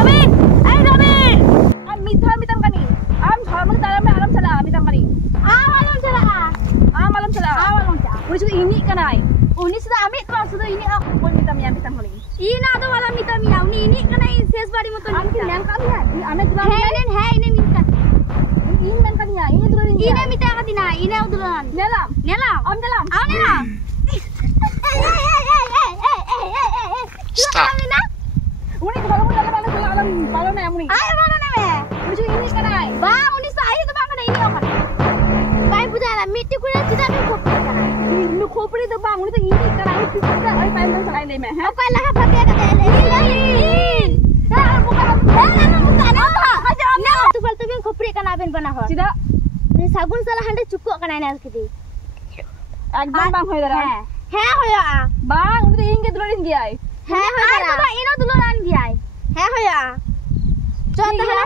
Amin, am mitha mitam kani. Am dharma taram me alam chala mitam kani. Alam chala. Uni sudah ini kanai. Uni sudah amit kalau sudah ini aku pun mitam kani. Ini ada wala mitam ya. Uni ini kanai ses bari motor. Am ki nyam kami ya. Amit dulu. Hai ini minta. Ini men kani ya. Ini dulu ini. Ini minta katina. Ini dulu. Nelam. Am nelam. Stop. Uni kalau mau jalan alam balon na uni. Ay balon na me. Uni ini kanai. Ba uni sahi to bang kanai ini akan. Pai budala mitti kura tidak mi khopri kanai. Ini khopri to bang uni to ini kanai. Kita ay pai dong salai le me. Ha pai lah bhagya ka le. In. Bukan. Na tu faltu bin khopri kanai ben bana ho. Tidak. Ni sagun salah hande cukuk kanai na kiti. Ekdom bang hoy dara. He hoya. Bang uni to inge dulorin giyai.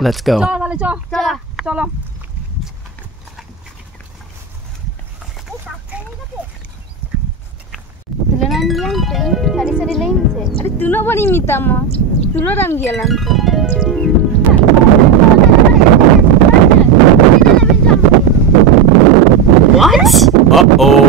Let's go. Chalo. Tularan yan tay. Sari lain se. Are tulo bani mitama. Tularan gialan. What? Uh-oh.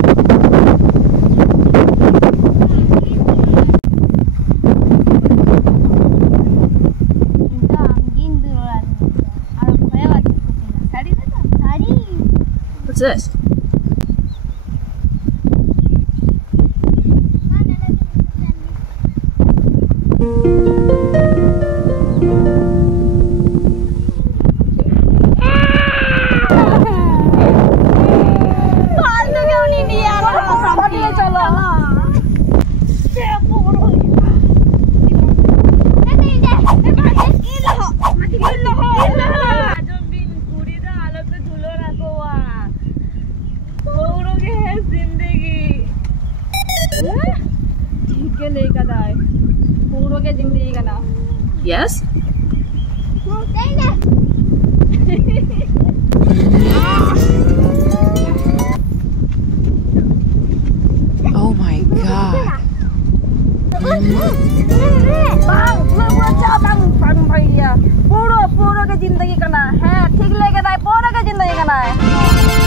What's this? Yes? Oh my God. पूरा के जिंदगी करना है ठीक लेके पूरा के जिंदगी करना है